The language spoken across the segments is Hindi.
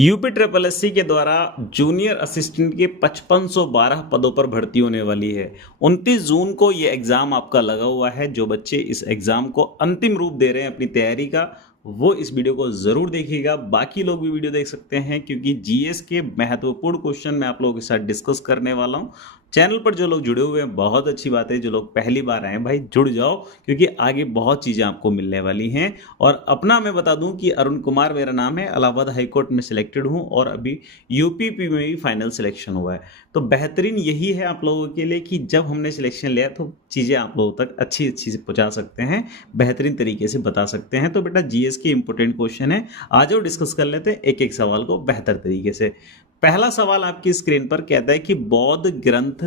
यूपी ट्रिपल एससी के द्वारा जूनियर असिस्टेंट के 5512 पदों पर भर्ती होने वाली है। 29 जून को ये एग्ज़ाम आपका लगा हुआ है। जो बच्चे इस एग्ज़ाम को अंतिम रूप दे रहे हैं अपनी तैयारी का, वो इस वीडियो को ज़रूर देखिएगा। बाकी लोग भी वीडियो देख सकते हैं, क्योंकि जीएस के महत्वपूर्ण क्वेश्चन मैं आप लोगों के साथ डिस्कस करने वाला हूँ। चैनल पर जो लोग जुड़े हुए हैं, बहुत अच्छी बात है। जो लोग पहली बार आए हैं, भाई जुड़ जाओ, क्योंकि आगे बहुत चीज़ें आपको मिलने वाली हैं। और अपना मैं बता दूं कि अरुण कुमार मेरा नाम है, इलाहाबाद हाई कोर्ट में सिलेक्टेड हूं और अभी यूपीपी में भी फाइनल सिलेक्शन हुआ है। तो बेहतरीन यही है आप लोगों के लिए कि जब हमने सिलेक्शन लिया तो चीज़ें आप लोगों तक अच्छी अच्छी से पहुँचा सकते हैं, बेहतरीन तरीके से बता सकते हैं। तो बेटा जीएस के इंपॉर्टेंट क्वेश्चन है, आ जाओ डिस्कस कर लेते हैं एक एक सवाल को बेहतर तरीके से। पहला सवाल आपकी स्क्रीन पर कहता है कि बौद्ध ग्रंथ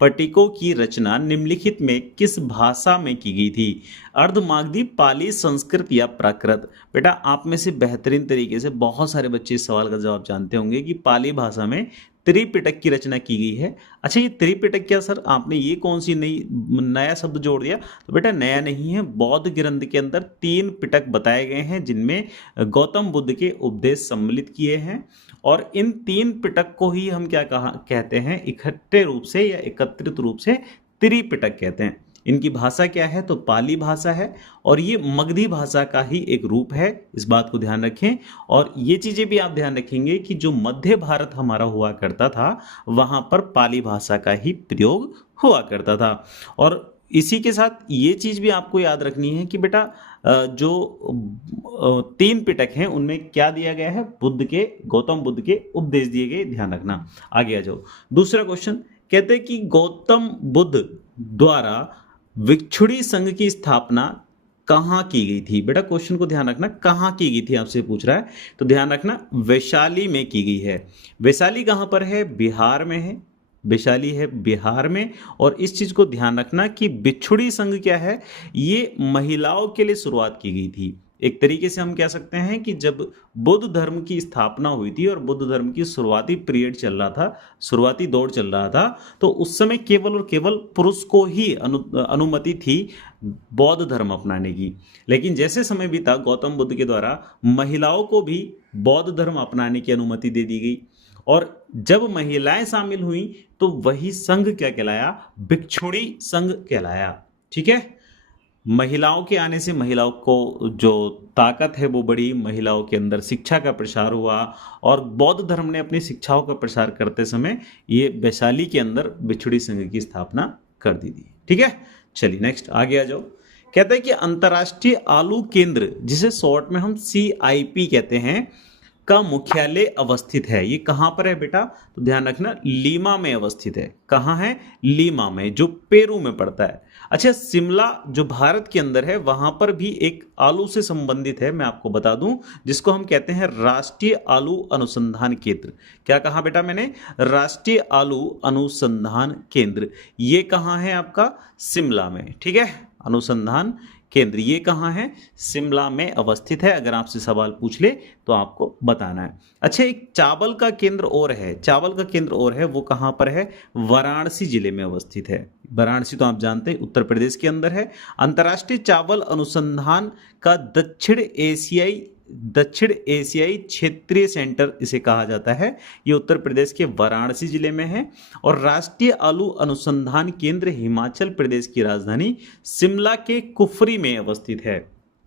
पटिकों की रचना निम्नलिखित में किस भाषा में की गई थी? अर्धमागधी, पाली, संस्कृत या प्राकृत? बेटा आप में से बेहतरीन तरीके से बहुत सारे बच्चे इस सवाल का जवाब जानते होंगे कि पाली भाषा में त्रिपिटक की रचना की गई है। अच्छा, ये त्रिपिटक क्या सर, आपने ये कौन सी नया शब्द जोड़ दिया? तो बेटा नया नहीं है, बौद्ध ग्रंथ के अंदर 3 पिटक बताए गए हैं जिनमें गौतम बुद्ध के उपदेश सम्मिलित किए हैं। और इन 3 पिटक को ही हम क्या कहते हैं, इकट्ठे रूप से या एकत्रित रूप से त्रिपिटक कहते हैं। इनकी भाषा क्या है? तो पाली भाषा है और ये मगधी भाषा का ही एक रूप है, इस बात को ध्यान रखें। और ये चीज़ें भी आप ध्यान रखेंगे कि जो मध्य भारत हमारा हुआ करता था, वहाँ पर पाली भाषा का ही प्रयोग हुआ करता था। और इसी के साथ ये चीज़ भी आपको याद रखनी है कि बेटा जो 3 पिटक हैं उनमें क्या दिया गया है? बुद्ध के, गौतम बुद्ध के उपदेश दिए गए, ध्यान रखना। आगे आ जाओ। दूसरा क्वेश्चन कहते हैं कि गौतम बुद्ध द्वारा भिक्षुणी संघ की स्थापना कहाँ की गई थी? बेटा क्वेश्चन को ध्यान रखना, कहाँ की गई थी आपसे पूछ रहा है, तो ध्यान रखना वैशाली में की गई है। वैशाली कहाँ पर है? बिहार में है। वैशाली है बिहार में। और इस चीज को ध्यान रखना कि भिक्षुणी संघ क्या है, ये महिलाओं के लिए शुरुआत की गई थी। एक तरीके से हम कह सकते हैं कि जब बुद्ध धर्म की स्थापना हुई थी और बुद्ध धर्म की शुरुआती पीरियड चल रहा था, शुरुआती दौर चल रहा था, तो उस समय केवल और केवल पुरुष को ही अनुमति थी बौद्ध धर्म अपनाने की। लेकिन जैसे समय बीता, गौतम बुद्ध के द्वारा महिलाओं को भी बौद्ध धर्म अपनाने की अनुमति दे दी गई। और जब महिलाएं शामिल हुई तो वही संघ क्या कहलाया? भिक्षुणी संघ कहलाया। ठीक है, महिलाओं के आने से महिलाओं को जो ताकत है वो बढ़ी, महिलाओं के अंदर शिक्षा का प्रसार हुआ और बौद्ध धर्म ने अपनी शिक्षाओं का प्रसार करते समय ये वैशाली के अंदर भिक्षुणी संघ की स्थापना कर दी थी। ठीक है, चलिए नेक्स्ट आगे आ जाओ। कहते हैं कि अंतर्राष्ट्रीय आलू केंद्र, जिसे शॉर्ट में हम CIP कहते हैं, का मुख्यालय अवस्थित है। ये कहाँ पर है बेटा? तो ध्यान रखना लीमा में अवस्थित है। कहाँ है? लीमा में, जो पेरू में पड़ता है। अच्छा, शिमला जो भारत के अंदर है, वहां पर भी एक आलू से संबंधित है, मैं आपको बता दूं, जिसको हम कहते हैं राष्ट्रीय आलू अनुसंधान केंद्र। क्या कहा बेटा मैंने? राष्ट्रीय आलू अनुसंधान केंद्र। ये कहाँ है आपका? शिमला में। ठीक है, अनुसंधान केंद्र ये कहाँ है? शिमला में अवस्थित है। अगर आपसे सवाल पूछ ले तो आपको बताना है। अच्छा, एक चावल का केंद्र और है, चावल का केंद्र और है, वो कहाँ पर है? वाराणसी जिले में अवस्थित है। वाराणसी तो आप जानते हैं उत्तर प्रदेश के अंदर है। अंतर्राष्ट्रीय चावल अनुसंधान का दक्षिण एशियाई क्षेत्रीय सेंटर इसे कहा जाता है। ये उत्तर प्रदेश के वाराणसी जिले में है। और राष्ट्रीय आलू अनुसंधान केंद्र हिमाचल प्रदेश की राजधानी शिमला के कुफरी में अवस्थित है।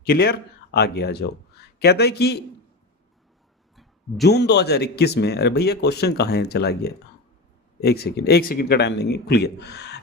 क्लियर? आगे आ जाओ। कहता है कि जून 2021 में, अरे भैया क्वेश्चन कहाँ है, चला गया, एक सेकंड का टाइम देंगे, खुल गया।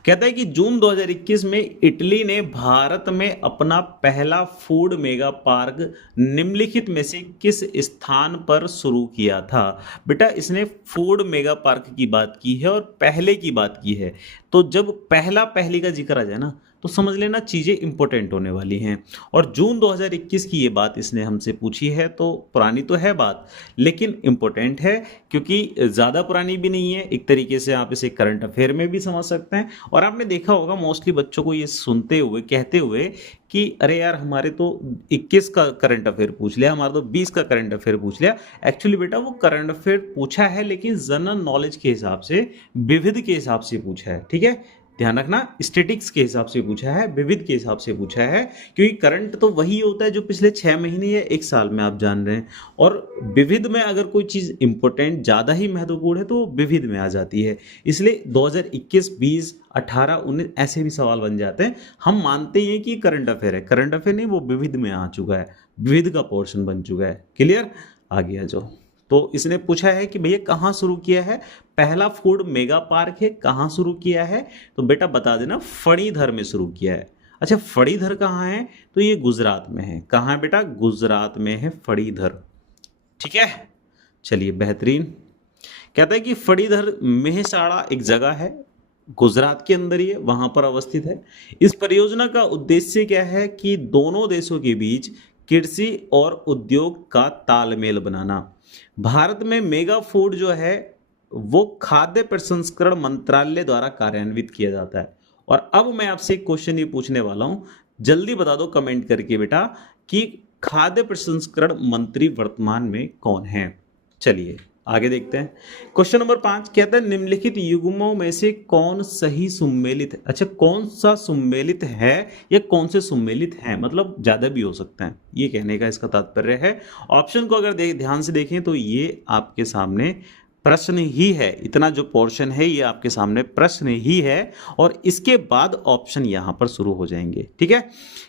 कहता है कि जून 2021 में इटली ने भारत में अपना पहला फूड मेगा पार्क निम्नलिखित में से किस स्थान पर शुरू किया था? बेटा इसने फूड मेगा पार्क की बात की है और पहले की बात की है। तो जब पहली का जिक्र आ जाए ना, तो समझ लेना चीज़ें इंपॉर्टेंट होने वाली हैं। और जून 2021 की ये बात इसने हमसे पूछी है, तो पुरानी तो है बात, लेकिन इंपॉर्टेंट है, क्योंकि ज़्यादा पुरानी भी नहीं है। एक तरीके से आप इसे करंट अफेयर में भी समझ सकते हैं। और आपने देखा होगा मोस्टली बच्चों को ये सुनते हुए, कहते हुए कि अरे यार हमारे तो 21 का करंट अफेयर पूछ लिया, हमारा तो 20 का करंट अफेयर पूछ लिया। एक्चुअली बेटा वो करंट अफेयर पूछा है, लेकिन जनरल नॉलेज के हिसाब से, विविध के हिसाब से पूछा है। ठीक है, ध्यान रखना, स्टैटिक्स के हिसाब से पूछा है, विविध के हिसाब से पूछा है, क्योंकि करंट तो वही होता है जो पिछले 6 महीने या 1 साल में आप जान रहे हैं, और विविध में अगर कोई चीज़ इंपॉर्टेंट ज़्यादा ही महत्वपूर्ण है तो वो विविध में आ जाती है। इसलिए 2021, 20, 18, 19 ऐसे भी सवाल बन जाते हैं। हम मानते हैं कि करंट अफेयर है, करंट अफेयर नहीं, वो विविध में आ चुका है, विविध का पोर्शन बन चुका है। क्लियर? आगे आ जाओ। तो इसने पूछा है कि भैया कहाँ शुरू किया है पहला फूड मेगा पार्क है, कहाँ शुरू किया है? तो बेटा बता देना, फणीधर में शुरू किया है। अच्छा, फणीधर कहाँ है? तो ये गुजरात में है। कहाँ है बेटा? गुजरात में है फणीधर। ठीक है, चलिए बेहतरीन। कहता है कि फणीधर मेहसाणा एक जगह है, गुजरात के अंदर ही है, वहां पर अवस्थित है। इस परियोजना का उद्देश्य क्या है कि दोनों देशों के बीच कृषि और उद्योग का तालमेल बनाना। भारत में मेगा फूड जो है वो खाद्य प्रसंस्करण मंत्रालय द्वारा कार्यान्वित किया जाता है। और अब मैं आपसे एक क्वेश्चन ये पूछने वाला हूं, जल्दी बता दो कमेंट करके बेटा कि खाद्य प्रसंस्करण मंत्री वर्तमान में कौन है। चलिए आगे देखते हैं। क्वेश्चन नंबर 5 कहता है निम्नलिखित युग्मों में से कौन सही सुमेलित है। अच्छा, कौन सा सुमेलित है या कौन से सुमेलित हैं, मतलब ज्यादा भी हो सकते हैं, ये कहने का इसका तात्पर्य है। ऑप्शन को अगर ध्यान से देखें तो ये आपके सामने प्रश्न ही है, इतना जो पोर्शन है ये आपके सामने प्रश्न ही है, और इसके बाद ऑप्शन यहां पर शुरू हो जाएंगे। ठीक है,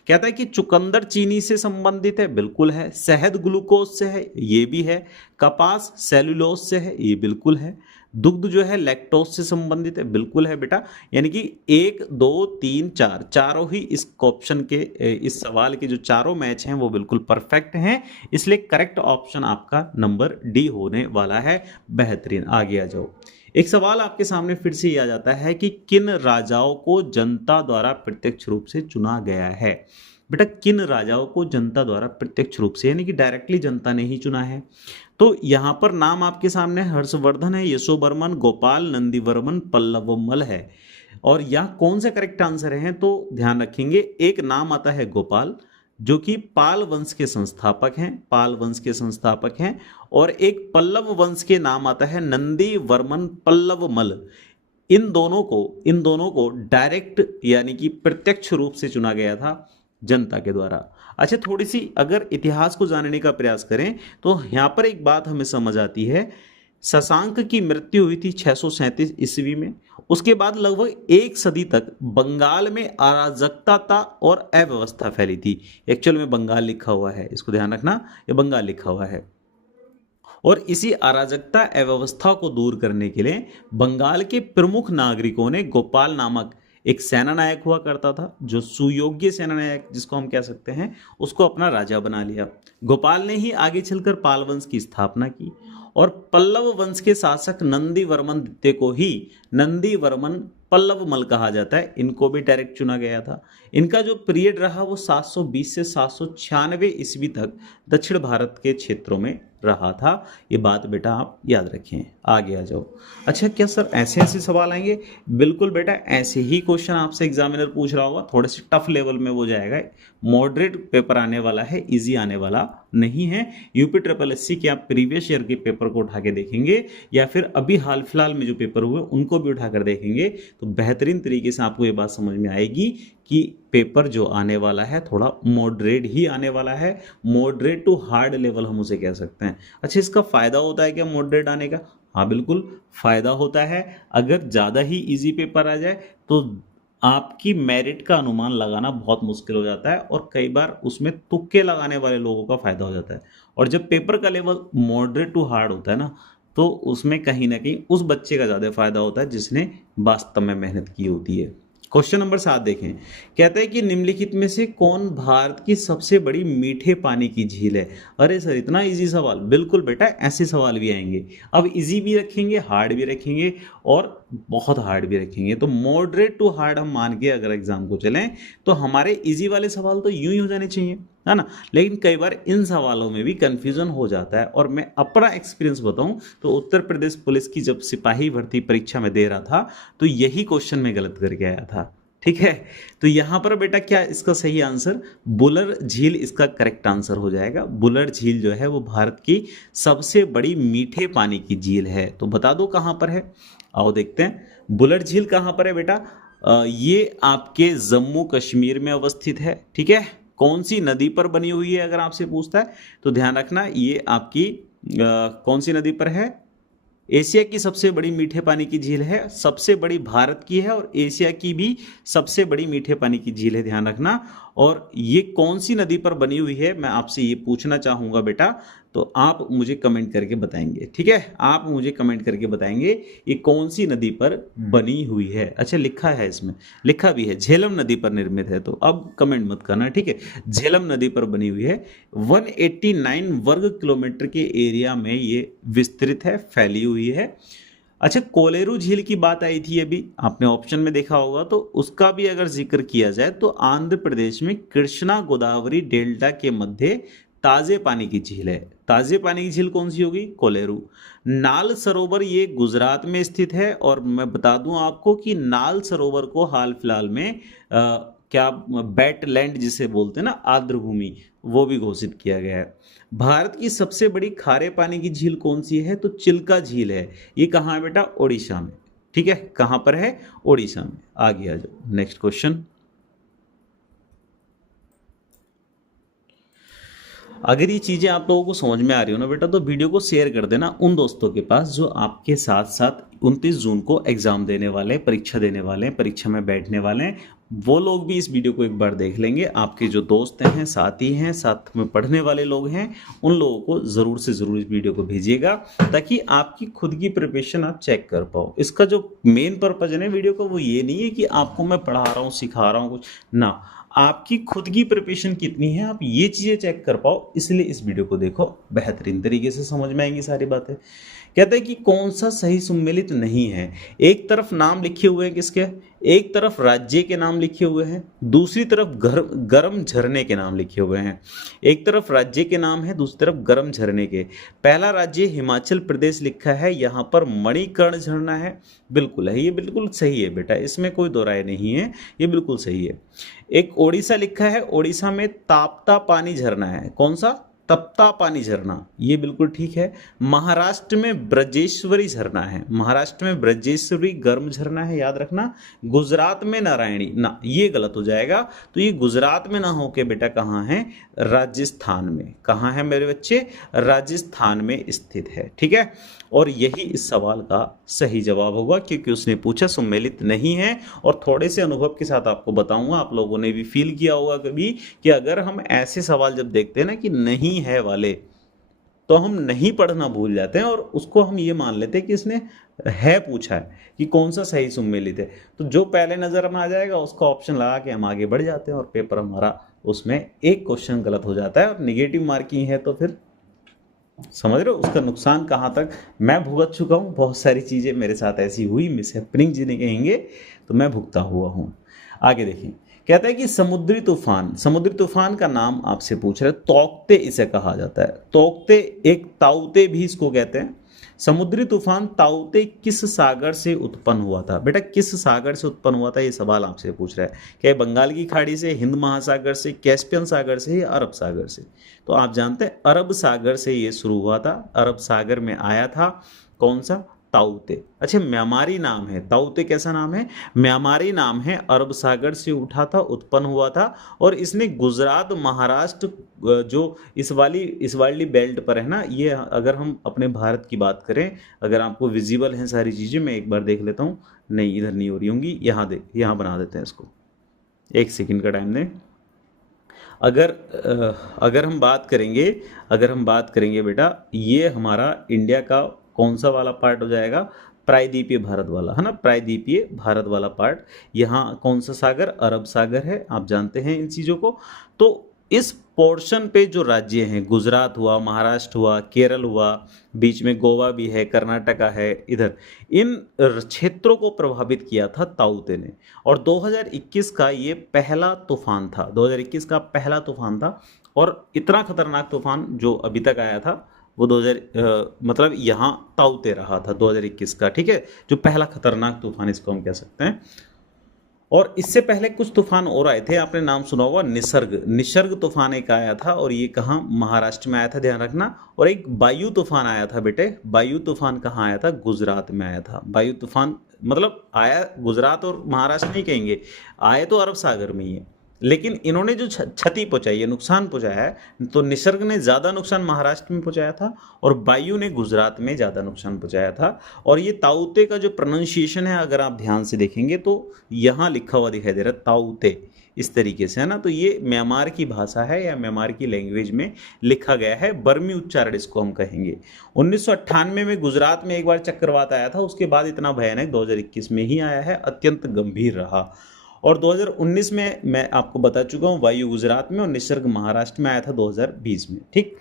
कहता है कि चुकंदर चीनी से संबंधित है, बिल्कुल है। शहद ग्लूकोज से है, ये भी है। कपास सेलुलोज से है, ये बिल्कुल है। दुग्ध जो है लैक्टोज से संबंधित है, बिल्कुल है बेटा। यानी कि 1, 2, 3, 4 चारों ही इस ऑप्शन के, इस सवाल के जो चारों मैच हैं वो बिल्कुल परफेक्ट हैं, इसलिए करेक्ट ऑप्शन आपका नंबर डी होने वाला है। बेहतरीन, आगे आ जाओ। एक सवाल आपके सामने फिर से आ जाता है कि किन राजाओं को जनता द्वारा प्रत्यक्ष रूप से चुना गया है। बेटा किन राजाओं को जनता द्वारा प्रत्यक्ष रूप से, यानी कि डायरेक्टली जनता ने ही चुना है। तो यहां पर नाम आपके सामने हर्षवर्धन है, यशोवर्मन, गोपाल, नंदीवर्मन, पल्लवमल है। और यह कौन सा करेक्ट आंसर है तो ध्यान रखेंगे, एक नाम आता है गोपाल जो कि पाल वंश के संस्थापक हैं, पाल वंश के संस्थापक हैं। और एक पल्लव वंश के नाम आता है नंदीवर्मन पल्लवमल। इन दोनों को डायरेक्ट यानी कि प्रत्यक्ष रूप से चुना गया था जनता के द्वारा। अच्छा, थोड़ी सी अगर इतिहास को जानने का प्रयास करें तो यहां पर एक बात हमें समझ आती है। शशांक की मृत्यु हुई थी 637 ईस्वी में। उसके बाद लगभग 1 सदी तक बंगाल में अराजकता और अव्यवस्था फैली थी। एक्चुअल में बंगाल लिखा हुआ है, इसको ध्यान रखना, ये बंगाल लिखा हुआ है। और इसी अराजकता अव्यवस्था को दूर करने के लिए बंगाल के प्रमुख नागरिकों ने गोपाल नामक एक सेना नायक हुआ करता था, जो सुयोग्य सेना नायक जिसको हम कह सकते हैं, उसको अपना राजा बना लिया। गोपाल ने ही आगे चलकर पाल वंश की स्थापना की, और पल्लव वंश के शासक नंदीवर्मन द्वितीय को ही नंदीवर्मन पल्लवमल कहा जाता है। इनको भी डायरेक्ट चुना गया था। इनका जो पीरियड रहा वो 720 से 796 ईस्वी तक दक्षिण भारत के क्षेत्रों में रहा था। ये बात बेटा आप याद रखें। आगे आ जाओ। अच्छा, क्या सर ऐसे ऐसे सवाल आएंगे? बिल्कुल बेटा, ऐसे ही क्वेश्चन आपसे एग्जामिनर पूछ रहा होगा, थोड़े से टफ लेवल में वो जाएगा। मॉडरेट पेपर आने वाला है, इजी आने वाला नहीं है। यूपी ट्रिपल एससी के आप प्रीवियस ईयर के पेपर को उठा के देखेंगे या फिर अभी हाल फिलहाल में जो पेपर हुए उनको भी उठाकर देखेंगे तो बेहतरीन तरीके से आपको ये बात समझ में आएगी कि पेपर जो आने वाला है थोड़ा मॉडरेट ही आने वाला है। मॉडरेट टू हार्ड लेवल हम उसे कह सकते हैं। अच्छा, इसका फायदा होता है क्या मॉडरेट आने का? हाँ बिल्कुल फायदा होता है। अगर ज़्यादा ही इजी पेपर आ जाए तो आपकी मेरिट का अनुमान लगाना बहुत मुश्किल हो जाता है, और कई बार उसमें तुक्के लगाने वाले लोगों का फायदा हो जाता है। और जब पेपर का लेवल मॉडरेट टू हार्ड होता है ना, तो उसमें कहीं ना कहीं उस बच्चे का ज़्यादा फायदा होता है जिसने वास्तव में मेहनत की होती है। क्वेश्चन नंबर 7 देखें। कहता है कि निम्नलिखित में से कौन भारत की सबसे बड़ी मीठे पानी की झील है? अरे सर इतना इजी सवाल? बिल्कुल बेटा, ऐसे सवाल भी आएंगे। अब इजी भी रखेंगे, हार्ड भी रखेंगे, और बहुत हार्ड भी रखेंगे। तो मॉडरेट टू हार्ड हम मान के अगर एग्जाम को चलें तो हमारे इजी वाले सवाल तो यूं ही हो जाने चाहिए, है ना। लेकिन कई बार इन सवालों में भी कंफ्यूजन हो जाता है। और मैं अपना एक्सपीरियंस बताऊं तो उत्तर प्रदेश पुलिस की जब सिपाही भर्ती परीक्षा में दे रहा था तो यही क्वेश्चन में गलत करके आया था। ठीक है, तो यहां पर बेटा क्या इसका सही आंसर बुलर झील इसका करेक्ट आंसर हो जाएगा। बुलर झील जो है वो भारत की सबसे बड़ी मीठे पानी की झील है। तो बता दो कहां पर है, आओ देखते हैं। बुलर झील कहां पर है बेटा? ये आपके जम्मू कश्मीर में अवस्थित है। ठीक है, कौन सी नदी पर बनी हुई है अगर आपसे पूछता है तो ध्यान रखना ये आपकी कौन सी नदी पर है। एशिया की सबसे बड़ी मीठे पानी की झील है, सबसे बड़ी भारत की है और एशिया की भी सबसे बड़ी मीठे पानी की झील है, ध्यान रखना। और ये कौन सी नदी पर बनी हुई है मैं आपसे ये पूछना चाहूंगा बेटा, तो आप मुझे कमेंट करके बताएंगे। ठीक है, आप मुझे कमेंट करके बताएंगे ये कौन सी नदी पर बनी हुई है। अच्छा लिखा है, इसमें लिखा भी है झेलम नदी पर निर्मित है, तो अब कमेंट मत करना। ठीक है, झेलम नदी पर बनी हुई है। 189 वर्ग किलोमीटर के एरिया में ये विस्तृत है, फैली हुई है। अच्छा, कोलेरू झील की बात आई थी अभी, आपने ऑप्शन में देखा होगा, तो उसका भी अगर जिक्र किया जाए तो आंध्र प्रदेश में कृष्णा गोदावरी डेल्टा के मध्य ताजे पानी की झील है। ताजे पानी की झील कौन सी होगी? कोलेरू। नाल सरोवर ये गुजरात में स्थित है, और मैं बता दूं आपको कि नाल सरोवर को हाल फिलहाल में क्या वेटलैंड जिसे बोलते हैं ना, आर्द्र भूमि, वो भी घोषित किया गया है। भारत की सबसे बड़ी खारे पानी की झील कौन सी है? तो चिल्का झील है। ये कहाँ है बेटा? ओडिशा में। ठीक है, कहाँ पर है? ओडिशा में। आगे आ जाओ, नेक्स्ट क्वेश्चन। अगर ये चीज़ें आप लोगों को समझ में आ रही हो ना बेटा, तो वीडियो को शेयर कर देना उन दोस्तों के पास जो आपके साथ साथ 29 जून को एग्जाम देने वाले हैं, परीक्षा देने वाले हैं, परीक्षा में बैठने वाले हैं। वो लोग भी इस वीडियो को एक बार देख लेंगे। आपके जो दोस्त हैं, साथी हैं, साथ में पढ़ने वाले लोग हैं, उन लोगों को ज़रूर से ज़रूर इस वीडियो को भेजिएगा, ताकि आपकी खुद की प्रिपरेशन आप चेक कर पाओ। इसका जो मेन पर्पज है ना वीडियो का, वो ये नहीं है कि आपको मैं पढ़ा रहा हूँ, सिखा रहा हूँ कुछ ना, आपकी खुद की प्रिपरेशन कितनी है आप ये चीज़ें चेक कर पाओ, इसलिए इस वीडियो को देखो, बेहतरीन तरीके से समझ में आएंगी सारी बातें। कहते हैं कि कौन सा सही सम्मिलित नहीं है। एक तरफ नाम लिखे हुए हैं किसके? एक तरफ राज्य के नाम लिखे हुए हैं, दूसरी तरफ गर्म झरने के नाम लिखे हुए हैं। एक तरफ राज्य के नाम है, दूसरी तरफ गर्म झरने के। पहला राज्य हिमाचल प्रदेश लिखा है, यहाँ पर मणिकर्ण झरना है। बिल्कुल है, ये बिल्कुल सही है बेटा, इसमें कोई दो राय नहीं है, ये बिल्कुल सही है। एक ओडिशा लिखा है, ओडिशा में ताप्ता पानी झरना है। कौन सा? तप्ता पानी झरना, ये बिल्कुल ठीक है। महाराष्ट्र में ब्रजेश्वरी झरना है, महाराष्ट्र में ब्रजेश्वरी गर्म झरना है, याद रखना। गुजरात में नारायणी, ना ये गलत हो जाएगा, तो ये गुजरात में ना होके बेटा कहाँ है? राजस्थान में। कहाँ है मेरे बच्चे? राजस्थान में स्थित है। ठीक है, और यही इस सवाल का सही जवाब होगा, क्योंकि उसने पूछा सम्मिलित नहीं है। और थोड़े से अनुभव के साथ आपको बताऊंगा, आप लोगों ने भी फील किया होगा कभी कि अगर हम ऐसे सवाल जब देखते हैं ना कि नहीं है वाले, तो हम नहीं पढ़ना भूल जाते हैं और उसको हम ये मान लेते हैं कि इसने है पूछा है कि कौन सा सही सम्मिलित है। तो जो पहले नजर में आ जाएगा उसका ऑप्शन लगा के हम आगे बढ़ जाते हैं, और पेपर हमारा उसमें एक क्वेश्चन गलत हो जाता है और निगेटिव मार्किंग है, तो फिर समझ रहे हो उसका नुकसान कहाँ तक मैं भुगत चुका हूँ। बहुत सारी चीज़ें मेरे साथ ऐसी हुई, मिस हैपनिंग जिन्हें कहेंगे, तो मैं भुगता हुआ हूँ। आगे देखिए, कहता है कि समुद्री तूफान, समुद्री तूफान का नाम आपसे पूछ रहे, तौकते इसे कहा जाता है। तौकते, एक ताउते भी इसको कहते हैं। समुद्री तूफान ताउते किस सागर से उत्पन्न हुआ था? बेटा किस सागर से उत्पन्न हुआ था, ये सवाल आपसे पूछ रहा है। क्या बंगाल की खाड़ी से, हिंद महासागर से, कैस्पियन सागर से या अरब सागर से? तो आप जानते हैं अरब सागर से ये शुरू हुआ था, अरब सागर में आया था। कौन सा? ताउते। अच्छा, म्यांमारी नाम है ताउते, कैसा नाम है? म्यांमारी नाम है, अरब सागर से उठा था, उत्पन्न हुआ था, और इसने गुजरात, महाराष्ट्र, जो इस वाली बेल्ट पर है ना, ये अगर हम अपने भारत की बात करें, अगर आपको विजिबल है सारी चीज़ें, मैं एक बार देख लेता हूँ। नहीं, इधर नहीं हो रही होंगी, यहाँ देख, यहाँ बना देते हैं इसको, एक सेकंड का टाइम दें। अगर हम बात करेंगे बेटा, ये हमारा इंडिया का कौन सा वाला पार्ट हो जाएगा? प्रायद्वीपीय भारत वाला, है ना, प्रायद्वीपीय भारत वाला पार्ट। यहाँ कौन सा सागर? अरब सागर है, आप जानते हैं इन चीज़ों को। तो इस पोर्शन पे जो राज्य हैं, गुजरात हुआ, महाराष्ट्र हुआ, केरल हुआ, बीच में गोवा भी है, कर्नाटका है, इधर इन क्षेत्रों को प्रभावित किया था ताउते ने। और 2021 का ये पहला तूफान था, 2021 का पहला तूफान था, और इतना खतरनाक तूफान जो अभी तक आया था वो 2000 मतलब यहाँ ताउते रहा था 2021 का। ठीक है, जो पहला खतरनाक तूफान इसको हम कह सकते हैं। और इससे पहले कुछ तूफान और आए थे, आपने नाम सुना होगा निसर्ग। निसर्ग तूफान एक आया था और ये कहाँ, महाराष्ट्र में आया था, ध्यान रखना। और एक वायु तूफान आया था बेटे, वायु तूफान कहाँ आया था, गुजरात में आया था। वायु तूफान मतलब आया गुजरात और महाराष्ट्र नहीं कहेंगे, आए तो अरब सागर में ही है, लेकिन इन्होंने जो क्षति पहुंचाई है, नुकसान पहुंचाया है, तो निसर्ग ने ज़्यादा नुकसान महाराष्ट्र में पहुंचाया था और वायु ने गुजरात में ज़्यादा नुकसान पहुंचाया था। और ये ताउते का जो प्रोनाउंसिएशन है, अगर आप ध्यान से देखेंगे तो यहाँ लिखा हुआ दिखाई दे रहा है ताउते, इस तरीके से है ना। तो ये म्यांमार की भाषा है या म्यांमार की लैंग्वेज में लिखा गया है, बर्मी उच्चारण इसको हम कहेंगे। 1998 में गुजरात में एक बार चक्रवात आया था, उसके बाद इतना भयानक 2021 में ही आया है, अत्यंत गंभीर रहा। और 2019 में मैं आपको बता चुका हूँ वायु गुजरात में और निसर्ग महाराष्ट्र में आया था 2020 में। ठीक,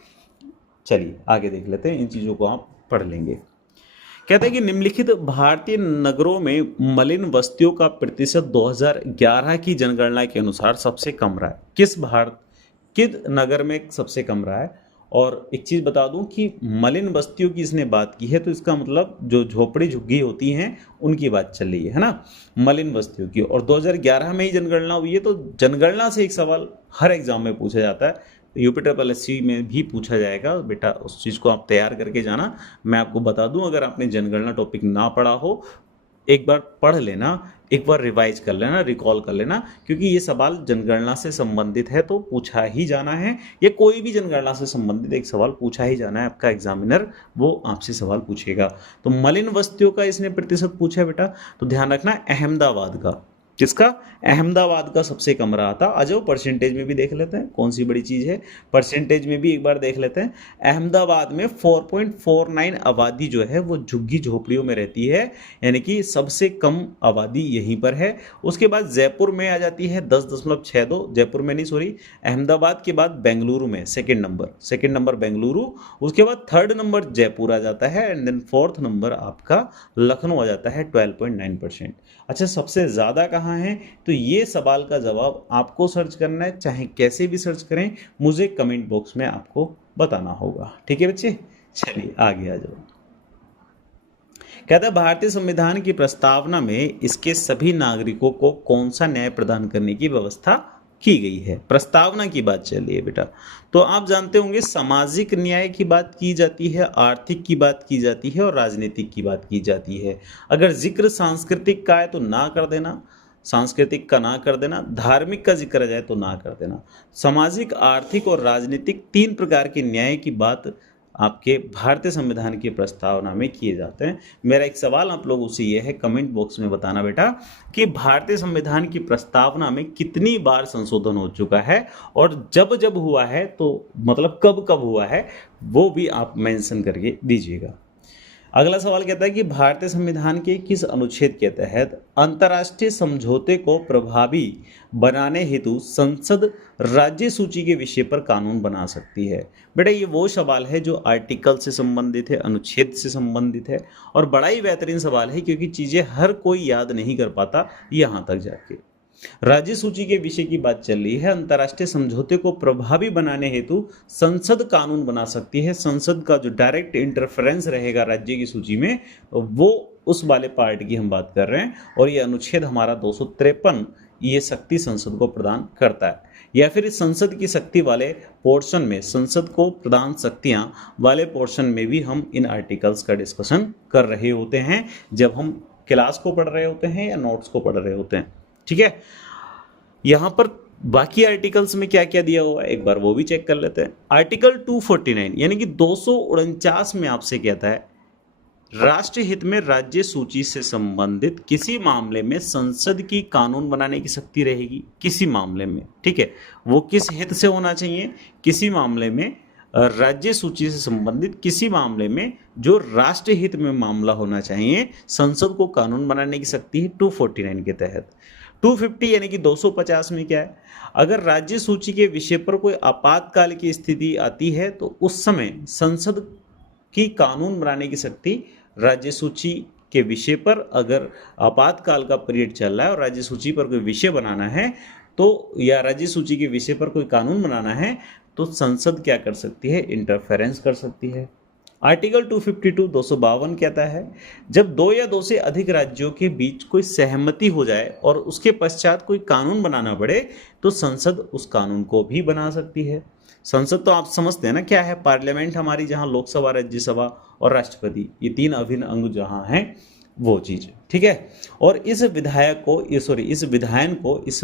चलिए आगे देख लेते हैं, इन चीज़ों को आप पढ़ लेंगे। कहते हैं कि निम्नलिखित भारतीय नगरों में मलिन वस्तियों का प्रतिशत 2011 की जनगणना के अनुसार सबसे कम रहा है। किस नगर में सबसे कम रहा है? और एक चीज़ बता दूं कि मलिन बस्तियों की इसने बात की है, तो इसका मतलब जो झोपड़ी झुग्गी होती हैं उनकी बात चल रही है ना, मलिन बस्तियों की। और 2011 में ही जनगणना हुई है, तो जनगणना से एक सवाल हर एग्जाम में पूछा जाता है, तो यूपी में भी पूछा जाएगा बेटा, उस चीज़ को आप तैयार करके जाना। मैं आपको बता दूं, अगर आपने जनगणना टॉपिक ना पढ़ा हो, एक बार पढ़ लेना, एक बार रिवाइज कर लेना, रिकॉल कर लेना, क्योंकि ये सवाल जनगणना से संबंधित है तो पूछा ही जाना है। ये कोई भी जनगणना से संबंधित एक सवाल पूछा ही जाना है, आपका एग्जामिनर वो आपसे सवाल पूछेगा। तो मलिन वस्तियों का इसने प्रतिशत पूछा बेटा, तो ध्यान रखना अहमदाबाद का, किसका, अहमदाबाद का सबसे कम रहा था। आ जाओ परसेंटेज में भी देख लेते हैं, कौन सी बड़ी चीज़ है, परसेंटेज में भी एक बार देख लेते हैं। अहमदाबाद में 4.49 आबादी जो है वो झुग्गी झोपड़ियों में रहती है, यानी कि सबसे कम आबादी यहीं पर है। उसके बाद जयपुर में आ जाती है 10.62, जयपुर में नहीं सॉरी, अहमदाबाद के बाद बेंगलुरु में सेकेंड नंबर बेंगलुरु, उसके बाद थर्ड नंबर जयपुर आ जाता है, एंड देन फोर्थ नंबर आपका लखनऊ आ जाता है 12.9%। अच्छा, सबसे ज़्यादा कहाँ है? तो ये सवाल का जवाब आपको सर्च करना है, चाहे कैसे भी सर्च करें, मुझे कमेंट बॉक्स में आपको बताना होगा। ठीक है बच्चे, चलिए आगे आ जाओ। कहता है भारतीय संविधान की प्रस्तावना में इसके सभी नागरिकों को कौन सा न्याय प्रदान करने की व्यवस्था की गई है? प्रस्तावना की बात चल रही है बेटा, तो आप जानते होंगे सामाजिक न्याय की बात की जाती है, आर्थिक की बात की जाती है और राजनीतिक की बात की जाती है। अगर जिक्र सांस्कृतिक का है तो ना कर देना, सांस्कृतिक का ना कर देना, धार्मिक का जिक्र आ जाए तो ना कर देना। सामाजिक, आर्थिक और राजनीतिक 3 प्रकार के न्याय की बात आपके भारतीय संविधान की प्रस्तावना में किए जाते हैं। मेरा एक सवाल आप लोगों से ये है, कमेंट बॉक्स में बताना बेटा कि भारतीय संविधान की प्रस्तावना में कितनी बार संशोधन हो चुका है, और जब जब हुआ है तो मतलब कब कब हुआ है, वो भी आप मेंशन करके दीजिएगा। अगला सवाल कहता है कि भारतीय संविधान के किस अनुच्छेद के तहत अंतर्राष्ट्रीय समझौते को प्रभावी बनाने हेतु संसद राज्य सूची के विषय पर कानून बना सकती है? बेटा ये वो सवाल है जो आर्टिकल से संबंधित है, अनुच्छेद से संबंधित है, और बड़ा ही बेहतरीन सवाल है क्योंकि चीज़ें हर कोई याद नहीं कर पाता यहाँ तक जाके। राज्य सूची के विषय की बात चल रही है, अंतर्राष्ट्रीय समझौते को प्रभावी बनाने हेतु संसद कानून बना सकती है। संसद का जो डायरेक्ट इंटरफेरेंस रहेगा राज्य की सूची में, वो उस वाले पार्ट की हम बात कर रहे हैं, और ये अनुच्छेद हमारा 253 ये शक्ति संसद को प्रदान करता है। या फिर इस संसद की शक्ति वाले पोर्शन में, संसद को प्रदान शक्तियां वाले पोर्शन में भी हम इन आर्टिकल्स का डिस्कशन कर रहे होते हैं जब हम क्लास को पढ़ रहे होते हैं या नोट्स को पढ़ रहे होते हैं। ठीक है, यहां पर बाकी आर्टिकल्स में क्या क्या दिया हुआ है एक बार वो भी चेक कर लेते हैं। आर्टिकल 249 यानी कि 249 में आपसे कहता है राष्ट्र हित में राज्य सूची से संबंधित किसी मामले में संसद की कानून बनाने की शक्ति रहेगी, किसी मामले में। ठीक है, वो किस हित से होना चाहिए? किसी मामले में, राज्य सूची से संबंधित किसी मामले में जो राष्ट्र हित में मामला होना चाहिए, संसद को कानून बनाने की शक्ति है 249 के तहत। 250 यानी कि 250 में क्या है? अगर राज्य सूची के विषय पर कोई आपातकाल की स्थिति आती है तो उस समय संसद की कानून बनाने की शक्ति राज्य सूची के विषय पर, अगर आपातकाल का पीरियड चल रहा है और राज्य सूची पर कोई विषय बनाना है तो, या राज्य सूची के विषय पर कोई कानून बनाना है तो संसद क्या कर सकती है? इंटरफेरेंस कर सकती है। आर्टिकल 252 252 कहता है जब दो या दो से अधिक राज्यों के बीच कोई सहमति हो जाए और उसके पश्चात कोई कानून बनाना पड़े तो संसद उस कानून को भी बना सकती है। संसद तो आप समझते हैं ना क्या है, पार्लियामेंट हमारी, जहां लोकसभा, राज्यसभा और राष्ट्रपति ये तीन अभिन्न अंग जहां हैं वो चीज, ठीक है। और इस विधायक को इस विधायन को, इस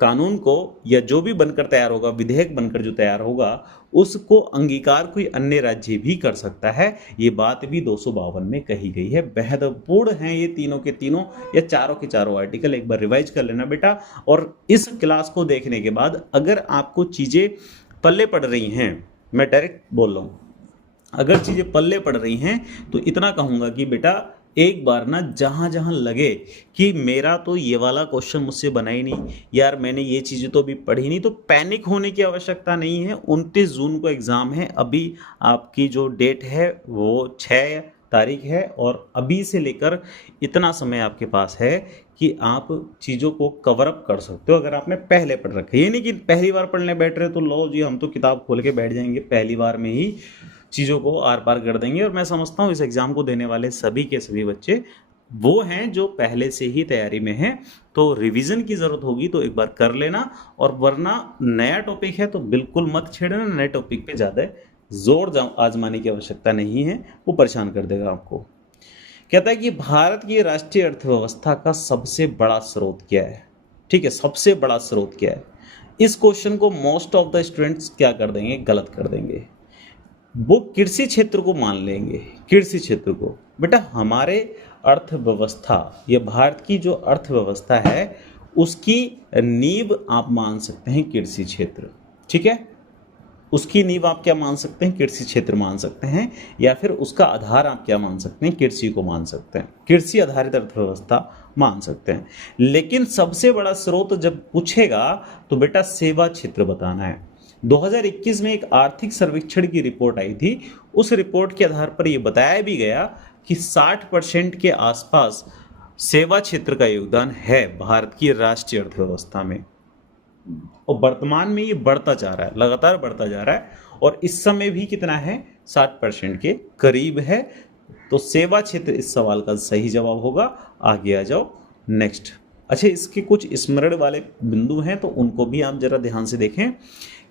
कानून को या जो भी बनकर तैयार होगा, विधेयक बनकर जो तैयार होगा, उसको अंगीकार कोई अन्य राज्य भी कर सकता है। ये बात भी 252 में कही गई है। महत्वपूर्ण हैं ये तीनों के तीनों या चारों के चारों आर्टिकल, एक बार रिवाइज कर लेना बेटा। और इस क्लास को देखने के बाद अगर आपको चीजें पल्ले पड़ रही हैं, मैं डायरेक्ट बोल रहा हूँ, अगर चीजें पल्ले पड़ रही हैं तो इतना कहूंगा कि बेटा एक बार ना जहां जहां लगे कि मेरा तो ये वाला क्वेश्चन मुझसे बना ही नहीं यार, मैंने ये चीजें तो अभी पढ़ी नहीं, तो पैनिक होने की आवश्यकता नहीं है। 29 जून को एग्जाम है, अभी आपकी जो डेट है वो 6 तारीख है और अभी से लेकर इतना समय आपके पास है कि आप चीज़ों को कवर अप कर सकते हो अगर आपने पहले पढ़ रखा है। ये नहीं कि पहली बार पढ़ने बैठ रहे तो लो जी हम तो किताब खोल के बैठ जाएंगे, पहली बार में ही चीज़ों को आर पार कर देंगे। और मैं समझता हूँ इस एग्ज़ाम को देने वाले सभी के सभी बच्चे वो हैं जो पहले से ही तैयारी में हैं, तो रिवीजन की ज़रूरत होगी तो एक बार कर लेना। और वरना नया टॉपिक है तो बिल्कुल मत छेड़ना, नए टॉपिक पे ज़्यादा जोर आजमाने की आवश्यकता नहीं है, वो परेशान कर देगा आपको। कहता है कि भारत की राष्ट्रीय अर्थव्यवस्था का सबसे बड़ा स्रोत क्या है। ठीक है, सबसे बड़ा स्रोत क्या है। इस क्वेश्चन को मोस्ट ऑफ द स्टूडेंट्स क्या कर देंगे, गलत कर देंगे। वो कृषि क्षेत्र को मान लेंगे, कृषि क्षेत्र को। बेटा हमारे अर्थव्यवस्था, ये भारत की जो अर्थव्यवस्था है उसकी नींव आप मान सकते हैं कृषि क्षेत्र, ठीक है। उसकी नींव आप क्या मान सकते हैं, कृषि क्षेत्र मान सकते हैं, या फिर उसका आधार आप क्या मान सकते हैं, कृषि को मान सकते हैं, कृषि आधारित अर्थव्यवस्था मान सकते हैं। लेकिन सबसे बड़ा स्रोत जब पूछेगा तो बेटा सेवा क्षेत्र बताना है। 2021 में एक आर्थिक सर्वेक्षण की रिपोर्ट आई थी, उस रिपोर्ट के आधार पर यह बताया भी गया कि 60% के आसपास सेवा क्षेत्र का योगदान है भारत की राष्ट्रीय अर्थव्यवस्था में। और वर्तमान में ये बढ़ता जा रहा है, लगातार बढ़ता जा रहा है, और इस समय भी कितना है, 60% के करीब है। तो सेवा क्षेत्र इस सवाल का सही जवाब होगा। आगे आ जाओ नेक्स्ट। अच्छा, इसके कुछ स्मरण वाले बिंदु हैं तो उनको भी आप जरा ध्यान से देखें।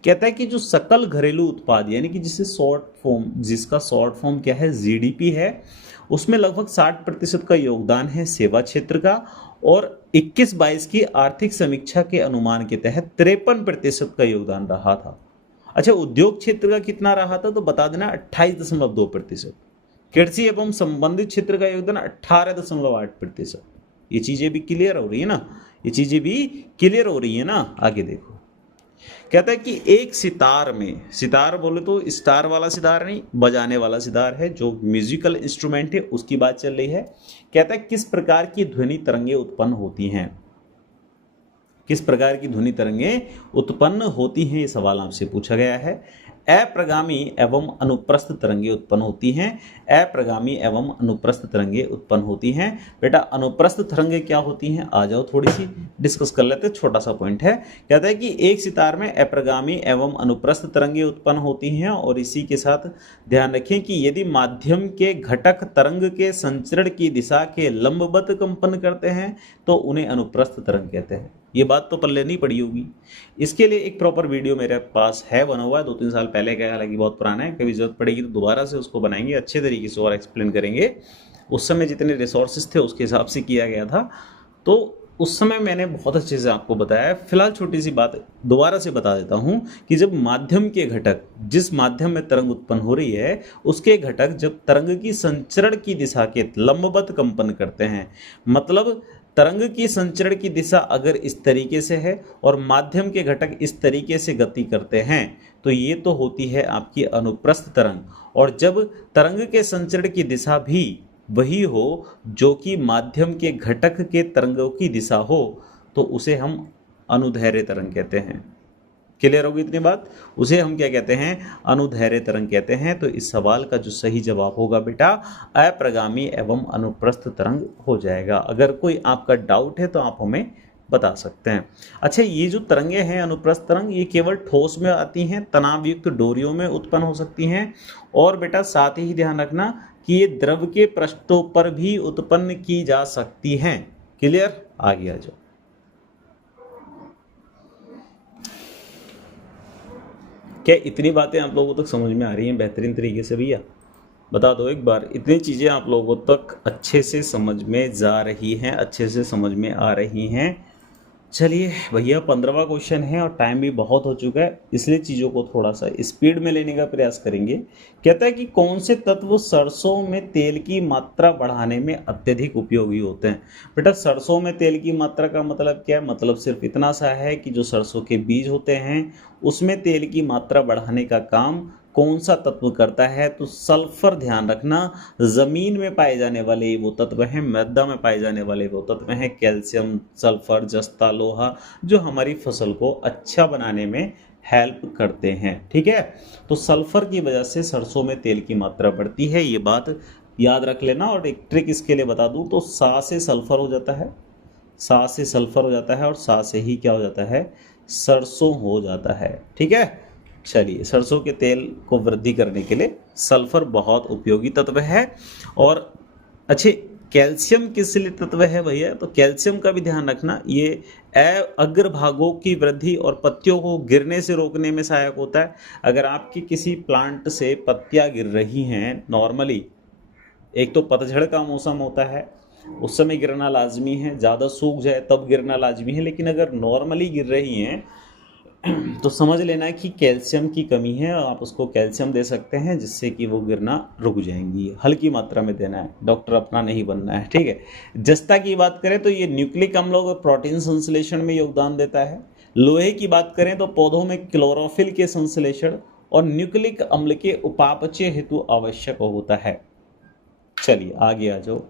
कहता है कि जो सकल घरेलू उत्पाद यानी कि जिसका शॉर्ट फॉर्म क्या है, जीडीपी है, उसमें लगभग 60% का योगदान है सेवा क्षेत्र का। और 21-22 की आर्थिक समीक्षा के अनुमान के तहत 53% का योगदान रहा था। अच्छा, उद्योग क्षेत्र का कितना रहा था तो बता देना 28.2%। कृषि एवं संबंधित क्षेत्र का योगदान 18.8%। ये चीजें भी क्लियर हो रही है ना, ये चीजें भी क्लियर हो रही है ना। आगे देखो, कहता है कि एक सितार में, सितार बोले तो स्टार वाला सितार नहीं, बजाने वाला सितार है, जो म्यूजिकल इंस्ट्रूमेंट है उसकी बात चल रही है। कहता है किस प्रकार की ध्वनि तरंगे उत्पन्न होती हैं, किस प्रकार की ध्वनि तरंगे उत्पन्न होती हैं, ये सवाल आपसे पूछा गया है। अप्रगामी एवं अनुप्रस्थ तरंगे उत्पन्न होती हैं, अप्रगामी एवं अनुप्रस्थ तरंगे उत्पन्न होती हैं। बेटा अनुप्रस्थ तरंगे क्या होती हैं, आ जाओ थोड़ी सी डिस्कस कर लेते हैं, छोटा सा पॉइंट है। कहता है कि एक सितार में अप्रगामी एवं अनुप्रस्थ तरंगे उत्पन्न होती हैं, और इसी के साथ ध्यान रखें कि यदि माध्यम के घटक तरंग के संचरण की दिशा के लंबवत कंपन करते हैं तो उन्हें अनुप्रस्थ तरंग कहते हैं। ये बात तो पल्ले नहीं पड़ी होगी, इसके लिए एक प्रॉपर वीडियो मेरे पास है, बना हुआ है 2-3 साल पहले का, हालांकि बहुत पुराना है। कभी जरूरत पड़ेगी तो दोबारा से उसको बनाएंगे, अच्छे तरीके से और एक्सप्लेन करेंगे। उस समय जितने रिसोर्सेज थे उसके हिसाब से किया गया था, तो उस समय मैंने बहुत अच्छे से आपको बताया। फिलहाल छोटी सी बात दोबारा से बता देता हूं कि जब माध्यम के घटक, जिस माध्यम में तरंग उत्पन्न हो रही है उसके घटक जब तरंग की संचरण की दिशा के लंबवत कंपन करते हैं, मतलब तरंग की संचरण की दिशा अगर इस तरीके से है और माध्यम के घटक इस तरीके से गति करते हैं तो ये तो होती है आपकी अनुप्रस्थ तरंग। और जब तरंग के संचरण की दिशा भी वही हो जो कि माध्यम के घटक के तरंगों की दिशा हो तो उसे हम अनुदैर्घ्य तरंग कहते हैं। क्लियर होगी इतनी बात, उसे हम क्या कहते हैं, अनुदैर्घ्य तरंग कहते हैं। तो इस सवाल का जो सही जवाब होगा बेटा अप्रगामी एवं अनुप्रस्थ तरंग हो जाएगा। अगर कोई आपका डाउट है तो आप हमें बता सकते हैं। अच्छा, ये जो तरंगे हैं अनुप्रस्थ तरंग, ये केवल ठोस में आती हैं, तनाव युक्त डोरियों में उत्पन्न हो सकती हैं, और बेटा साथ ही ध्यान रखना कि ये द्रव के पृष्ठों पर भी उत्पन्न की जा सकती हैं। क्लियर? आगे आ जाओ। क्या इतनी बातें आप लोगों तक समझ में आ रही हैं बेहतरीन तरीके से भैया? बता दो एक बार, इतनी चीज़ें आप लोगों तक अच्छे से समझ में जा रही हैं, अच्छे से समझ में आ रही हैं? चलिए भैया, 15वां क्वेश्चन है और टाइम भी बहुत हो चुका है, इसलिए चीज़ों को थोड़ा सा स्पीड में लेने का प्रयास करेंगे। कहता है कि कौन से तत्व सरसों में तेल की मात्रा बढ़ाने में अत्यधिक उपयोगी होते हैं? बेटा, सरसों में तेल की मात्रा का मतलब क्या है? मतलब सिर्फ इतना सा है कि जो सरसों के बीज होते हैं उसमें तेल की मात्रा बढ़ाने का काम कौन सा तत्व करता है? तो सल्फर। ध्यान रखना, जमीन में पाए जाने वाले वो तत्व हैं, मृदा में पाए जाने वाले वो तत्व हैं कैल्शियम, सल्फर, जस्ता, लोहा, जो हमारी फसल को अच्छा बनाने में हेल्प करते हैं। ठीक है, तो सल्फर की वजह से सरसों में तेल की मात्रा बढ़ती है, ये बात याद रख लेना। और एक ट्रिक इसके लिए बता दूं तो सा से सल्फर हो जाता है, सा से सल्फर हो जाता है, और सा से ही क्या हो जाता है? सरसों हो जाता है। ठीक है, चलिए, सरसों के तेल को वृद्धि करने के लिए सल्फर बहुत उपयोगी तत्व है। और अच्छे, कैल्शियम किस लिए तत्व है भैया? तो कैल्शियम का भी ध्यान रखना, ये अग्रभागों की वृद्धि और पत्तियों को गिरने से रोकने में सहायक होता है। अगर आपकी किसी प्लांट से पत्तियां गिर रही हैं नॉर्मली, एक तो पतझड़ का मौसम होता है, उस समय गिरना लाजमी है, ज़्यादा सूख जाए तब गिरना लाजमी है, लेकिन अगर नॉर्मली गिर रही हैं तो समझ लेना कि कैल्शियम की कमी है, और आप उसको कैल्शियम दे सकते हैं जिससे कि वो गिरना रुक जाएंगी। हल्की मात्रा में देना है, डॉक्टर अपना नहीं बनना है। ठीक है, जस्ता की बात करें तो ये न्यूक्लिक अम्लों और प्रोटीन संश्लेषण में योगदान देता है। लोहे की बात करें तो पौधों में क्लोरोफिल के संश्लेषण और न्यूक्लिक अम्ल के उपापचय हेतु आवश्यक होता है। चलिए आगे आ जाओ।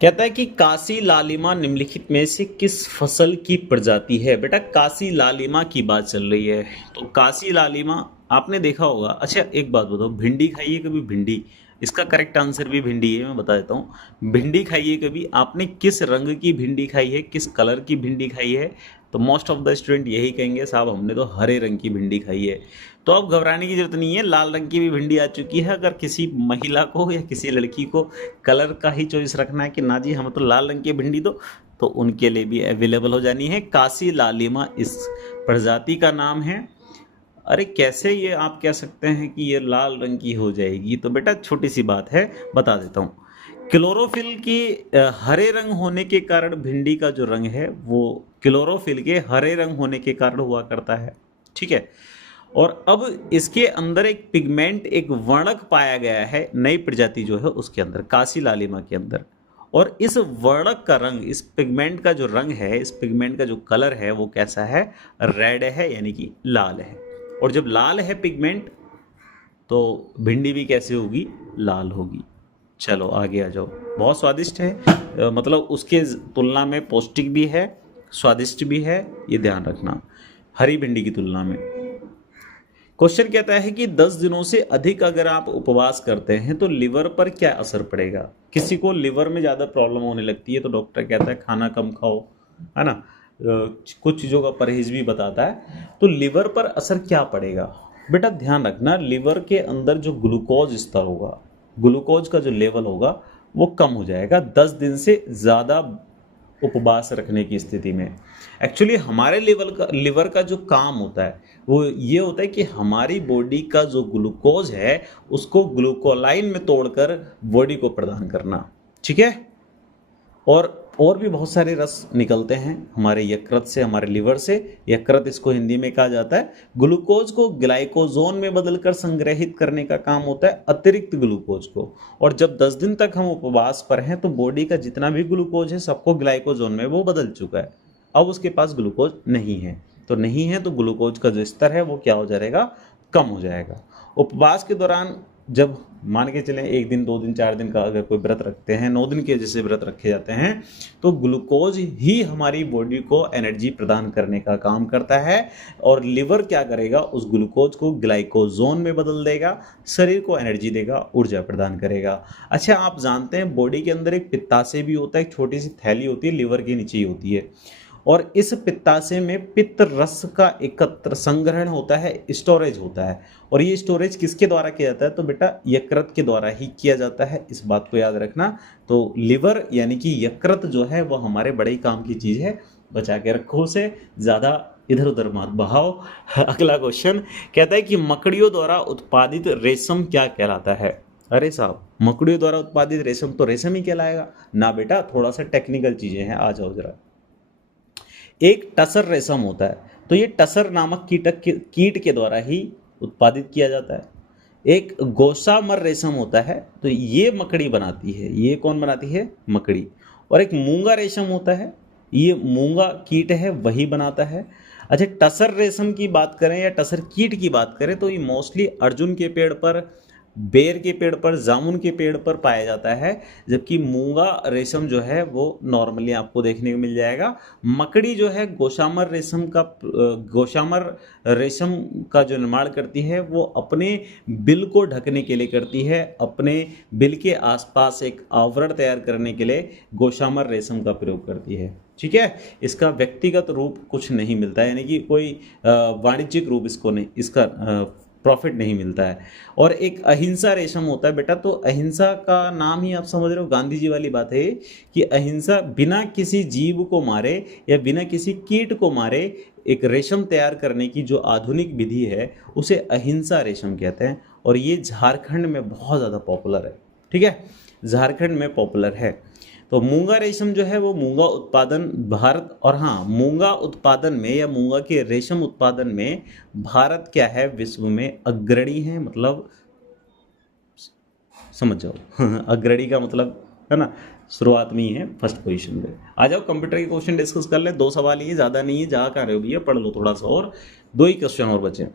कहता है कि काशी लालिमा निम्नलिखित में से किस फसल की प्रजाति है? बेटा, काशी लालिमा की बात चल रही है, तो काशी लालिमा आपने देखा होगा। अच्छा, एक बात बताओ, भिंडी खाई है कभी? भिंडी, इसका करेक्ट आंसर भी भिंडी है, मैं बता देता हूँ। भिंडी खाई है कभी आपने? किस रंग की भिंडी खाई है, किस कलर की भिंडी खाई है? तो मोस्ट ऑफ द स्टूडेंट यही कहेंगे, साहब हमने तो हरे रंग की भिंडी खाई है। तो अब घबराने की जरूरत नहीं है, लाल रंग की भी भिंडी आ चुकी है। अगर किसी महिला को या किसी लड़की को कलर का ही चॉइस रखना है कि ना जी हमें तो लाल रंग की भिंडी दो, तो उनके लिए भी अवेलेबल हो जानी है। काशी लालिमा इस प्रजाति का नाम है। अरे कैसे ये आप कह सकते हैं कि ये लाल रंग की हो जाएगी? तो बेटा छोटी सी बात है, बता देता हूँ। क्लोरोफिल की हरे रंग होने के कारण भिंडी का जो रंग है वो क्लोरोफिल के हरे रंग होने के कारण हुआ करता है। ठीक है, और अब इसके अंदर एक पिगमेंट, एक वर्णक पाया गया है नई प्रजाति जो है उसके अंदर, काशी लालिमा के अंदर। और इस वर्णक का रंग, इस पिगमेंट का जो रंग है, इस पिगमेंट का जो कलर है वो कैसा है? रेड है, यानी कि लाल है। और जब लाल है पिगमेंट तो भिंडी भी कैसे होगी? लाल होगी। चलो आगे आ जाओ। बहुत स्वादिष्ट है, मतलब उसके तुलना में पौष्टिक भी है, स्वादिष्ट भी है, ये ध्यान रखना, हरी भिंडी की तुलना में। क्वेश्चन कहता है कि 10 दिनों से अधिक अगर आप उपवास करते हैं तो लिवर पर क्या असर पड़ेगा? किसी को लिवर में ज़्यादा प्रॉब्लम होने लगती है तो डॉक्टर कहता है खाना कम खाओ, है ना, कुछ चीज़ों का परहेज भी बताता है। तो लिवर पर असर क्या पड़ेगा? बेटा ध्यान रखना, लिवर के अंदर जो ग्लूकोज स्तर होगा, ग्लूकोज का जो लेवल होगा वो कम हो जाएगा 10 दिन से ज़्यादा उपवास रखने की स्थिति में। एक्चुअली हमारे लिवर का जो काम होता है वो ये होता है कि हमारी बॉडी का जो ग्लूकोज है उसको ग्लूकोलाइन में तोड़कर बॉडी को प्रदान करना। ठीक है, और भी बहुत सारे रस निकलते हैं हमारे यकृत से, हमारे लिवर से। यकृत इसको हिंदी में कहा जाता है। ग्लूकोज को ग्लाइकोजोन में बदलकर संग्रहित करने का काम होता है, अतिरिक्त ग्लूकोज को। और जब 10 दिन तक हम उपवास पर हैं तो बॉडी का जितना भी ग्लूकोज है सबको ग्लाइकोजोन में वो बदल चुका है, अब उसके पास ग्लूकोज नहीं है। तो नहीं है तो ग्लूकोज का जो स्तर है वो क्या हो जाएगा? कम हो जाएगा। उपवास के दौरान जब मान के चलें 1 दिन 2 दिन 4 दिन का अगर कोई व्रत रखते हैं, 9 दिन के जैसे व्रत रखे जाते हैं, तो ग्लूकोज ही हमारी बॉडी को एनर्जी प्रदान करने का काम करता है और लिवर क्या करेगा, उस ग्लूकोज को ग्लाइकोजोन में बदल देगा, शरीर को एनर्जी देगा, ऊर्जा प्रदान करेगा। अच्छा, आप जानते हैं बॉडी के अंदर एक पित्ताशय भी होता है, एक छोटी सी थैली होती है, लिवर के नीचे ही होती है, और इस पित्ताशय में पित्त रस का एकत्र संग्रहण होता है, स्टोरेज होता है। और ये स्टोरेज किसके द्वारा किया जाता है, तो बेटा यकृत के द्वारा ही किया जाता है, इस बात को याद रखना। तो लिवर यानी कि यकृत जो है वो हमारे बड़े ही काम की चीज़ है, बचा के रखो उसे, ज़्यादा इधर उधर मत बहाओ। अगला क्वेश्चन कहता है कि मकड़ियों द्वारा उत्पादित रेशम क्या कहलाता है। अरे साहब, मकड़ियों द्वारा उत्पादित रेशम तो रेशम ही कहलाएगा ना बेटा, थोड़ा सा टेक्निकल चीज़ें हैं, आ जाओ जरा। एक टसर रेशम होता है, तो ये टसर नामक कीट के द्वारा ही उत्पादित किया जाता है। एक गोशामर रेशम होता है, तो ये मकड़ी बनाती है, ये कौन बनाती है, मकड़ी। और एक मूंगा रेशम होता है, ये मूंगा कीट है वही बनाता है। अच्छा, टसर रेशम की बात करें या टसर कीट की बात करें तो ये मोस्टली अर्जुन के पेड़ पर, बेर के पेड़ पर, जामुन के पेड़ पर पाया जाता है, जबकि मूंगा रेशम जो है वो नॉर्मली आपको देखने को मिल जाएगा। मकड़ी जो है गोशामर रेशम का जो निर्माण करती है वो अपने बिल को ढकने के लिए करती है, अपने बिल के आसपास एक आवरण तैयार करने के लिए गोशामर रेशम का प्रयोग करती है। ठीक है, इसका व्यक्तिगत रूप कुछ नहीं मिलता है, यानी कि कोई वाणिज्यिक रूप इसको नहीं, इसका प्रॉफिट नहीं मिलता है। और एक अहिंसा रेशम होता है बेटा, तो अहिंसा का नाम ही आप समझ रहे हो, गांधी जी वाली बात है कि अहिंसा, बिना किसी जीव को मारे या बिना किसी कीट को मारे एक रेशम तैयार करने की जो आधुनिक विधि है उसे अहिंसा रेशम कहते हैं, और ये झारखंड में बहुत ज़्यादा पॉपुलर है। ठीक है, झारखंड में पॉपुलर है। तो मूंगा रेशम जो है वो मूंगा उत्पादन भारत, और हाँ, मूंगा उत्पादन में या मूंगा के रेशम उत्पादन में भारत क्या है, विश्व में अग्रणी है, मतलब समझ जाओ। अग्रणी का मतलब है ना, शुरुआत में ही है, फर्स्ट पोजीशन पे। आ जाओ कंप्यूटर के क्वेश्चन डिस्कस कर ले, 2 सवाल ही, ज़्यादा नहीं है, जहाँ कर रहे हो भैया पढ़ लो थोड़ा सा, और 2 ही क्वेश्चन और बचे।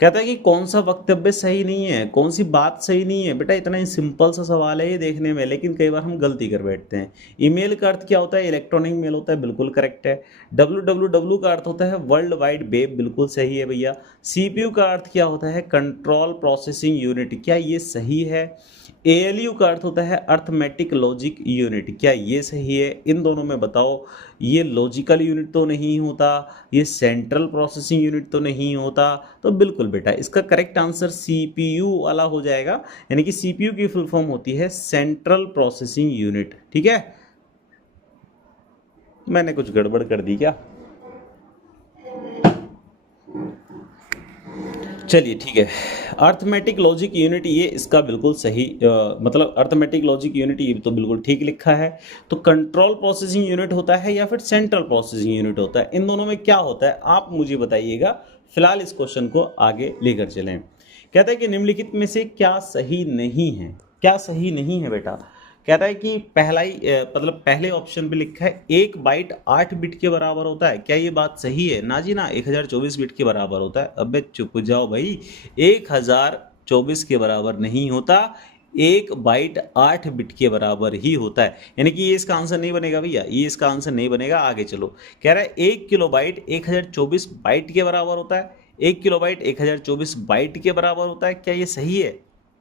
कहता है कि कौन सा वक्तव्य सही नहीं है, कौन सी बात सही नहीं है। बेटा इतना ही सिंपल सा सवाल है ये देखने में, लेकिन कई बार हम गलती कर बैठते हैं। ईमेल का अर्थ क्या होता है, इलेक्ट्रॉनिक मेल होता है, बिल्कुल करेक्ट है। www का अर्थ होता है वर्ल्ड वाइड वेब, बिल्कुल सही है भैया। CPU का अर्थ क्या होता है, कंट्रोल प्रोसेसिंग यूनिट, क्या ये सही है। ALU का अर्थ होता है अर्थमेटिक लॉजिक यूनिट, क्या ये सही है। इन दोनों में बताओ, ये लॉजिकल यूनिट तो नहीं होता, ये सेंट्रल प्रोसेसिंग यूनिट तो नहीं होता, तो बिल्कुल बेटा इसका करेक्ट आंसर CPU वाला हो जाएगा, यानी कि CPU की फुल फॉर्म होती है सेंट्रल प्रोसेसिंग यूनिट। ठीक है, मैंने कुछ गड़बड़ कर दी क्या, चलिए ठीक है। अर्थमेटिक लॉजिक यूनिट, ये इसका बिल्कुल सही मतलब अर्थमेटिक लॉजिक यूनिट ये तो बिल्कुल ठीक लिखा है। तो कंट्रोल प्रोसेसिंग यूनिट होता है या फिर सेंट्रल प्रोसेसिंग यूनिट होता है, इन दोनों में क्या होता है आप मुझे बताइएगा। फिलहाल इस क्वेश्चन को आगे लेकर चलें। कहता है कि निम्नलिखित में से क्या सही नहीं है, क्या सही नहीं है बेटा। कहता है कि पहला ही मतलब पहले ऑप्शन पे लिखा है 1 बाइट 8 बिट के बराबर होता है, क्या ये बात सही है। ना जी ना, 1024 बिट के बराबर होता है। अबे चुप जाओ भाई, 1024 के बराबर नहीं होता, 1 बाइट 8 बिट के बराबर ही होता है। यानी कि ये इसका आंसर नहीं बनेगा भैया, ये इसका आंसर नहीं बनेगा। आगे चलो, कह रहा है 1 किलो बाइट 1024 बाइट के बराबर होता है, 1 किलो बाइट 1024 बाइट के बराबर होता है, क्या ये सही है।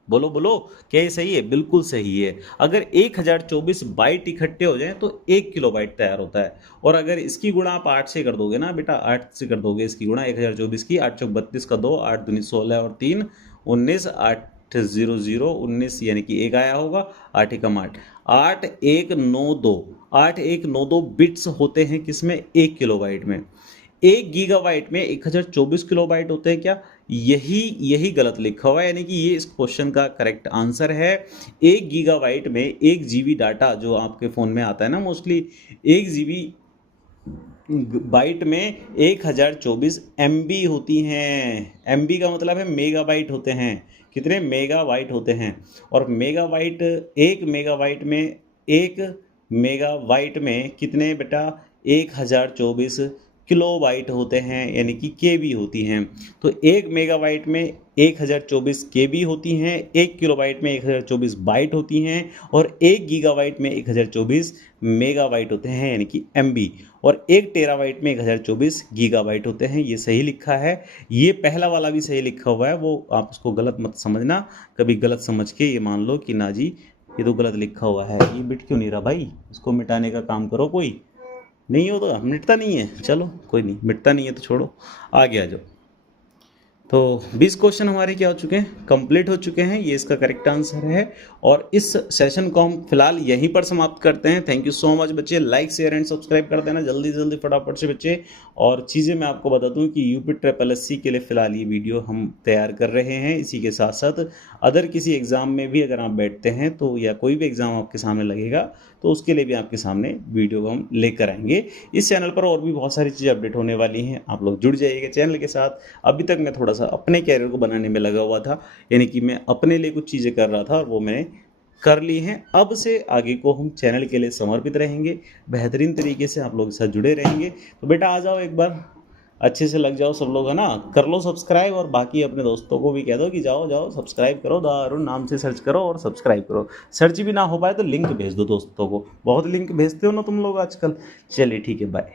बोलो बोलो, क्या ये सही है, बिल्कुल सही है। अगर 1024 बाइट इकट्ठे हो जाएं तो 1 किलो बाइट तैयार होता है। और अगर इसकी गुणा आप 8 से कर दोगे ना बेटा, 8 से कर दोगे इसकी गुणा 1024 की, 8 चौक 32 का 2, 8 दूनी 16 और 3 19, 8 0 0 19, यानी कि 1 आया होगा, 8 एकम 8, 8192, 8192 बिट्स होते हैं किसमें, 1 किलो बाइट में। 1 गीगाबाइट में 1024 किलोबाइट होते हैं क्या, यही गलत लिखा हुआ है, यानी कि ये इस क्वेश्चन का करेक्ट आंसर है। 1 गीगाबाइट में 1 GB डाटा जो आपके फ़ोन में आता है ना मोस्टली, 1 GB बाइट में 1024 MB होती हैं। MB का मतलब है मेगाबाइट होते हैं, कितने मेगाबाइट होते हैं। और मेगाबाइट, 1 मेगाबाइट में 1 मेगाबाइट में कितने बेटा, 1024 किलोबाइट होते हैं, यानी कि केबी होती हैं। तो 1 मेगाबाइट में 1024 केबी होती हैं, 1 किलोबाइट में 1024 बाइट होती हैं और 1 गीगाबाइट में 1024 मेगाबाइट होते हैं, यानी कि एमबी। और 1 टेराबाइट में 1024 गीगाबाइट होते हैं। ये सही लिखा है। ये पहला वाला भी सही लिखा हुआ है, वो आप उसको गलत मत समझना। कभी गलत समझ के ये मान लो कि ना जी ये तो गलत लिखा हुआ है। ये मिट क्यों नहीं रहा भाई? इसको मिटाने का काम करो। कोई नहीं हो तो मिटता नहीं है। चलो कोई नहीं, मिटता नहीं है तो छोड़ो, आगे आ जाओ। तो 20 क्वेश्चन हमारे क्या हो चुके हैं, कंप्लीट हो चुके हैं। ये इसका करेक्ट आंसर है। और इस सेशन को हम फिलहाल यहीं पर समाप्त करते हैं। थैंक यू सो मच बच्चे। लाइक शेयर एंड सब्सक्राइब कर देना जल्दी जल्दी फटाफट से बच्चे। और चीज़ें मैं आपको बता दूं कि यूपी ट्रिपल एससी के लिए फ़िलहाल ये वीडियो हम तैयार कर रहे हैं। इसी के साथ साथ अदर किसी एग्ज़ाम में भी अगर आप बैठते हैं तो, या कोई भी एग्ज़ाम आपके सामने लगेगा तो उसके लिए भी आपके सामने वीडियो को हम लेकर आएंगे। इस चैनल पर और भी बहुत सारी चीज़ें अपडेट होने वाली हैं। आप लोग जुड़ जाइएगा चैनल के साथ। अभी तक मैं थोड़ा सा अपने कैरियर को बनाने में लगा हुआ था, यानी कि मैं अपने लिए कुछ चीज़ें कर रहा था और वो मैंने कर ली हैं। अब से आगे को हम चैनल के लिए समर्पित रहेंगे, बेहतरीन तरीके से आप लोग के साथ जुड़े रहेंगे। तो बेटा आ जाओ, एक बार अच्छे से लग जाओ सब लोग, है ना। कर लो सब्सक्राइब और बाकी अपने दोस्तों को भी कह दो कि जाओ जाओ सब्सक्राइब करो। द अरुण नाम से सर्च करो और सब्सक्राइब करो। सर्च भी ना हो पाए तो लिंक भेज दो दोस्तों को। बहुत लिंक भेजते हो ना तुम लोग आजकल। चलिए ठीक है, बाय।